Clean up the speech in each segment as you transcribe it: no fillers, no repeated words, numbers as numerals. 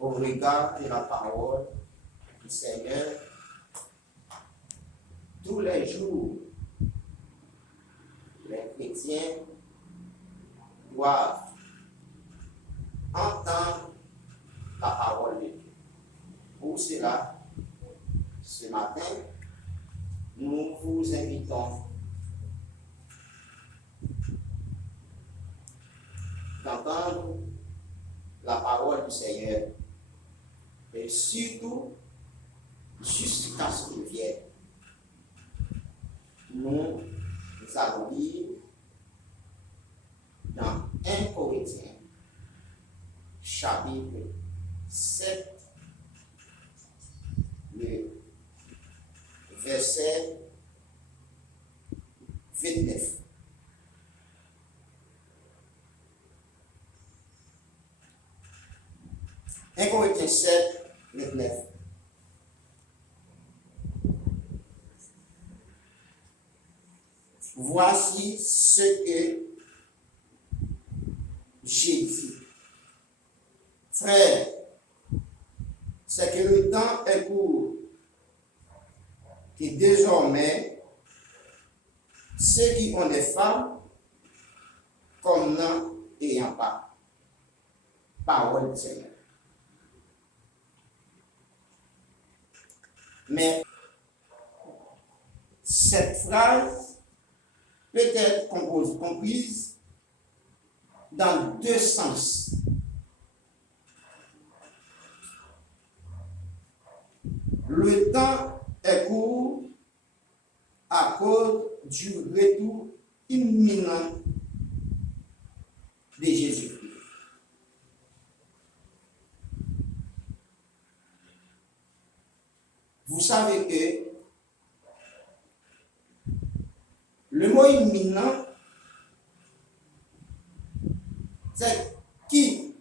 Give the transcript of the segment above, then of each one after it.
au regard de la parole du Seigneur, tous les jours, les chrétiens doivent entendre la parole de Dieu. Pour cela, ce matin, nous vous invitons d'entendre la parole du Seigneur et surtout jusqu'à ce qu'il vienne. Nous allons lire dans 1 Corinthiens, chapitre 7, le verset 29. Un Corinthiens 7, 29. Voici ce que j'ai dit. Frère, c'est que le temps est court, que désormais, ceux qui ont des femmes, comme n'en ayant pas. Parole du Seigneur. Mais cette phrase peut être comprise dans deux sens. Le temps est court à cause du retour imminent de Jésus-Christ. Vous savez que le mot imminent, c'est qui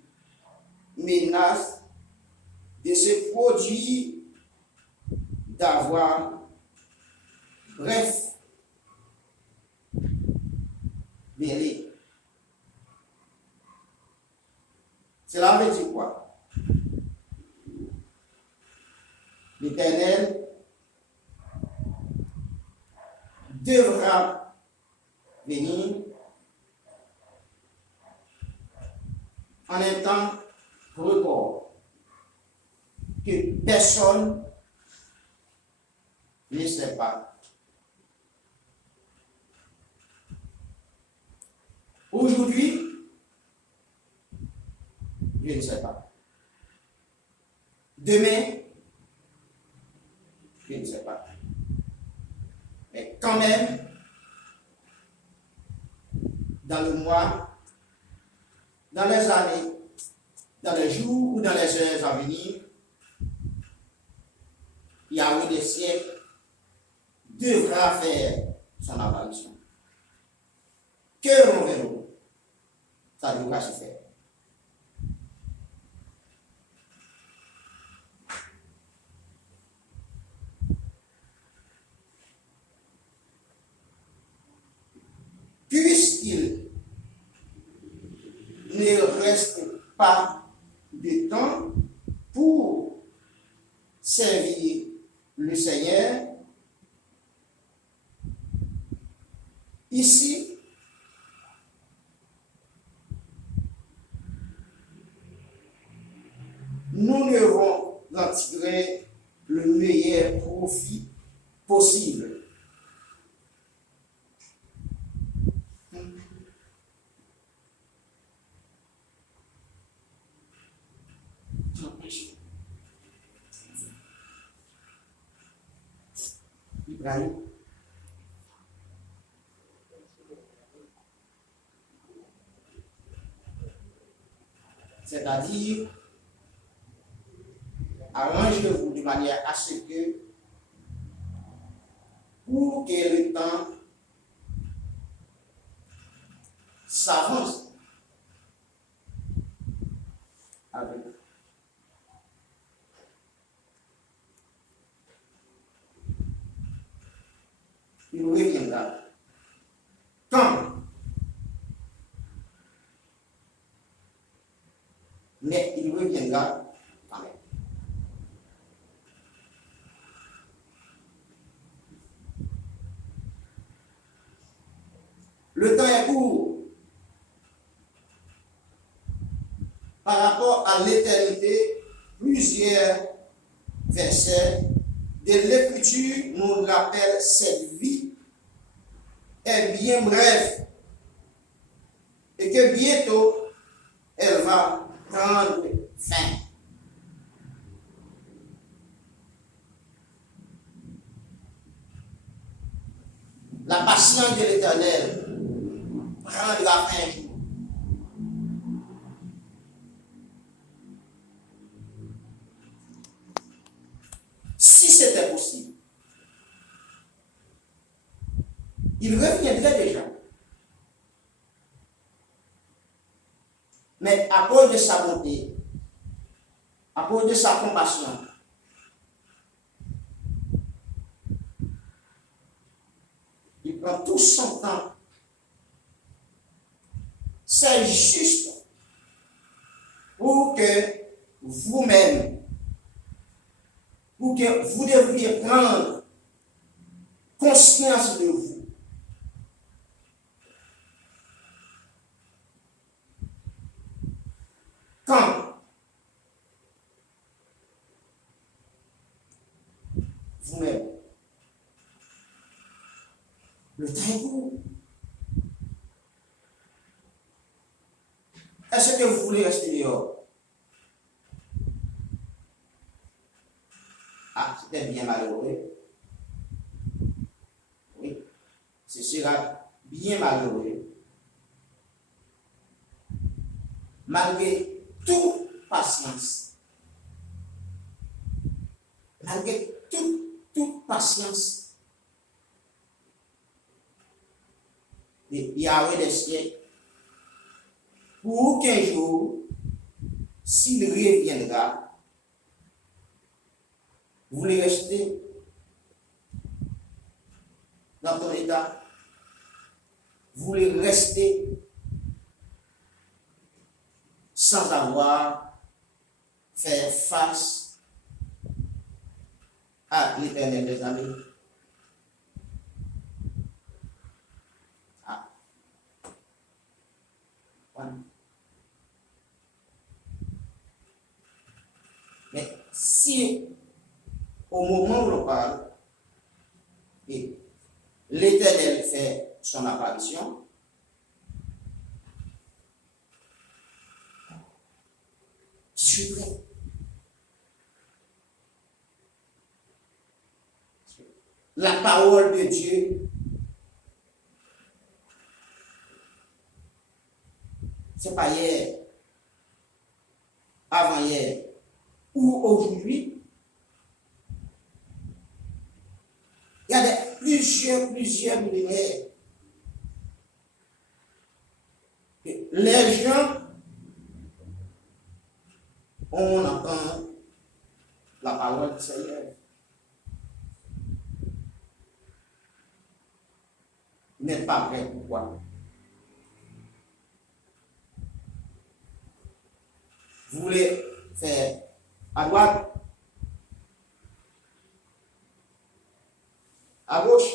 menace de se produire, d'avoir, bref, mêlé. Cela veut dire quoi? L'Éternel devra venir en un temps record que personne ne sait pas. Aujourd'hui, je ne sais pas. Demain, je ne sais pas. Mais quand même, dans le mois, dans les années, dans les jours ou dans les heures à venir, Yahweh des siècles devra faire son apparition. Que l'on verra, ça devra se faire. Puisqu'il ne reste pas de temps pour servir le Seigneur, ici, nous devons en tirer le meilleur profit possible. Ibrahim. C'est-à-dire, arrangez-vous de manière à ce que, pour que le temps s'avance avec vous. Il reviendra. Quand mais il reviendra quand même. Le temps est court par rapport à l'éternité. Plusieurs versets de l'Écriture nous rappellent cette vie est bien brève et que bientôt elle va prendre fin. La patience de l'Éternel prendra fin un jour. Si c'était possible, il reviendrait déjà. Mais à cause de sa bonté, à cause de sa compassion, il prend tout son temps. C'est juste pour que vous-même, pour que vous devriez prendre conscience de vous. Quand vous-même, le temps est court. Est-ce que vous voulez rester dehors? Ah, c'était bien malheureux. Oui, ce sera bien malheureux. Malgré toute patience, malgré toute patience, et Yahweh des siècles, pour qu'un jour, s'il reviendra, vous voulez rester dans ton état, vous voulez rester sans avoir fait face à l'Éternel des années. Ah. Voilà. Mais si au moment où l'on parle, et l'Éternel fait son apparition, je suis prêt. La parole de Dieu, c'est pas hier, avant-hier ou aujourd'hui. Il y a plusieurs millénaires. Les gens, on entend la parole du Seigneur. Ils n'êtes pas prêts. Pourquoi? Vous voulez faire à droite, à gauche,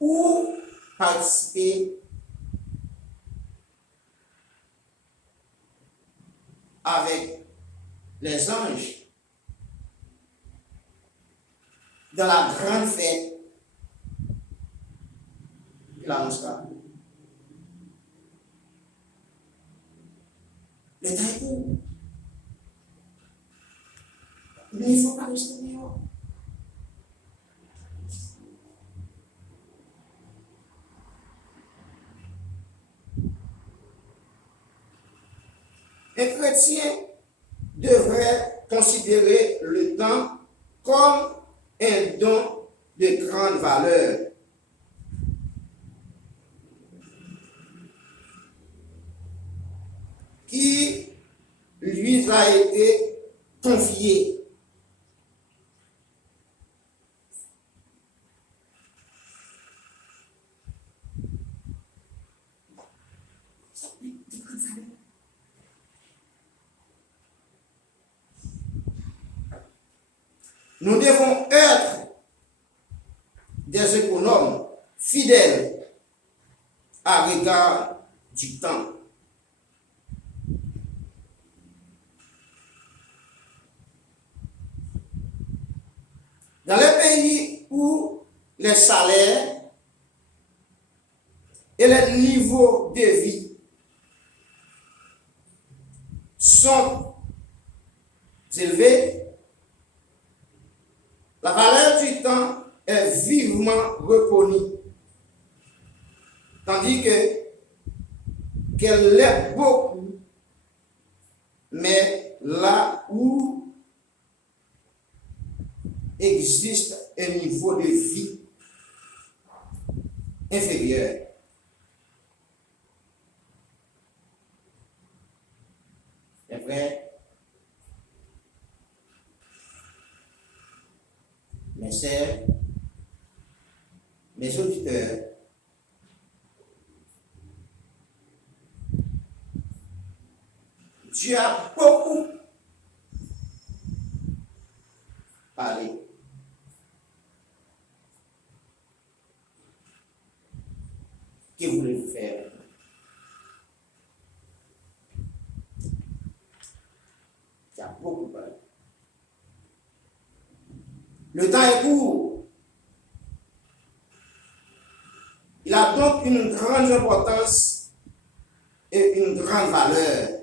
ou participer avec les anges dans la grande fête de la Mosca. Le temps est court. Il ne faut pas rester dehors. Un chrétien devrait considérer le temps comme un don de grande valeur. Qui lui a été confié. Nous devons être des économes fidèles à l'égard du temps. Dans les pays où les salaires et les niveaux de vie sont élevés, la valeur du temps est vivement reconnue, tandis qu'elle l'est beaucoup, mais là où existe un niveau de vie inférieur. C'est vrai, mes sœurs, mes auditeurs, Dieu a beaucoup parlé. Que voulez-vous faire? Il y a beaucoup parlé. Le temps est court. Il a donc une grande importance et une grande valeur.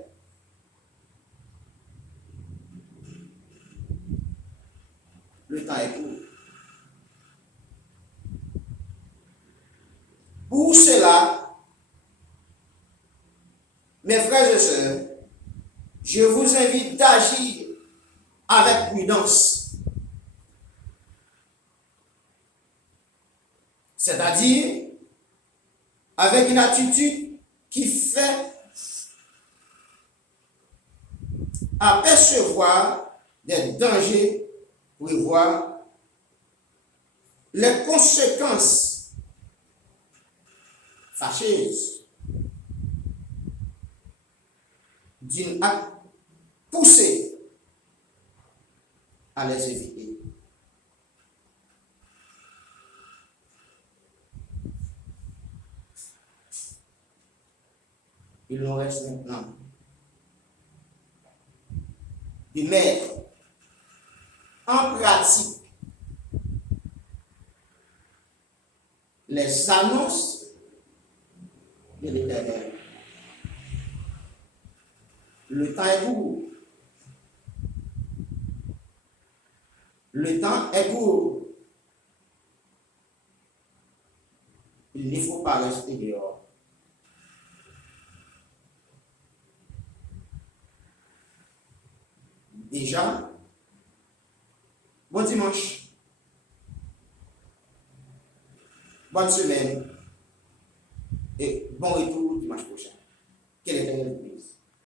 Le temps est court. Pour cela, mes frères et sœurs, je vous invite d'agir avec prudence. C'est-à-dire avec une attitude qui fait apercevoir des dangers, prévoir les conséquences fâcheuses d'une acte poussé à les éviter. Il nous reste maintenant de mettre en pratique les annonces de l'Éternel. Le temps est court. Le temps est court. Il ne faut pas rester dehors. Déjà, bon dimanche, bonne semaine et bon retour dimanche prochain. Quel est